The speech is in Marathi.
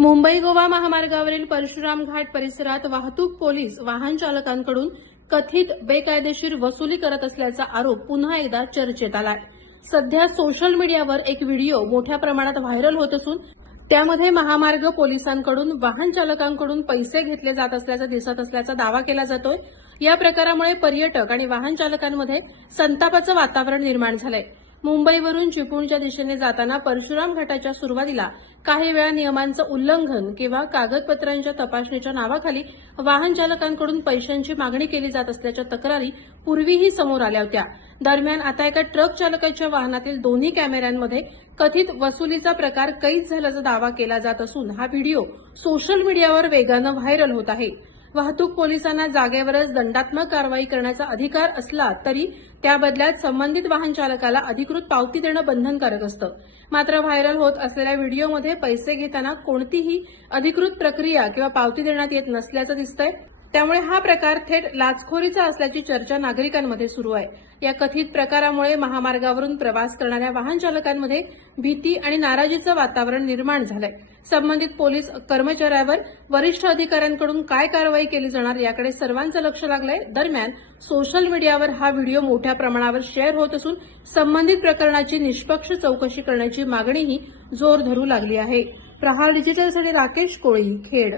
मुंबई गोवा महामार्गावरील परशुराम घाट परिसरात वाहतूक पोलीस वाहन चालकांकडून कथित बेकायदेशीर वसुली करत असल्याचा आरोप पुन्हा एकदा चर्चेत आलाय। सध्या सोशल मीडियावर एक व्हिडिओ मोठ्या प्रमाणात व्हायरल होत असून त्यामध्ये महामार्ग पोलिसांकडून वाहन चालकांकडून पैसे घेतले जात असल्याचं दिसत असल्याचा दावा केला जातोय। या प्रकारामुळे पर्यटक आणि वाहन चालकांमध्ये संतापाचं वातावरण निर्माण झालंय। मुंबईवरून चिपळूणच्या दिशेने जाताना परशुराम घाटाच्या सुरुवातीला काही वेळा नियमांचं उल्लंघन किंवा कागदपत्रांच्या तपासणीच्या नावाखाली वाहन चालकांकडून पैशांची मागणी केली जात असल्याच्या तक्रारी पूर्वीही समोर आल्या होत्या। दरम्यान आता एका ट्रक चालकाच्या वाहनातील दोन्ही कॅमेऱ्यांमध्ये कथित वसुलीचा प्रकार कैद झाल्याचा दावा केला जात असून हा व्हिडिओ सोशल मीडियावर वेगानं व्हायरल होत आहे। वाहतूक पोलिसांना जागेवरच दंडात्मक कारवाई करण्याचा अधिकार असला तरी त्या बदल्यात संबंधित वाहन चालकाला अधिकृत पावती देणं बंधनकारक असतं। मात्र व्हायरल होत असलेल्या व्हिडिओमध्ये पैसे घेताना कोणतीही अधिकृत प्रक्रिया किंवा पावती देण्यात येत नसल्याचं दिसतंय। त्यामुळे हा प्रकार थेट लाचखोरीचा असल्याची चर्चा नागरिकांमध्ये सुरू आहे। या कथित प्रकारामुळे महामार्गावरून प्रवास करणाऱ्या वाहन चालकांमध्ये भीती आणि नाराजीचं वातावरण निर्माण झालंय। संबंधित पोलीस कर्मचाऱ्यावर वरिष्ठ अधिकाऱ्यांकडून काय कारवाई केली जाणार याकडे सर्वांचं लक्ष लागलंय। दरम्यान सोशल मीडियावर हा व्हिडिओ मोठ्या प्रमाणावर शेअर होत असून संबंधित प्रकरणाची निष्पक्ष चौकशी करण्याची मागणीही जोर धरू लागली आहे। प्रहार डिजिटलसाठी राकेश कोळी, खेड।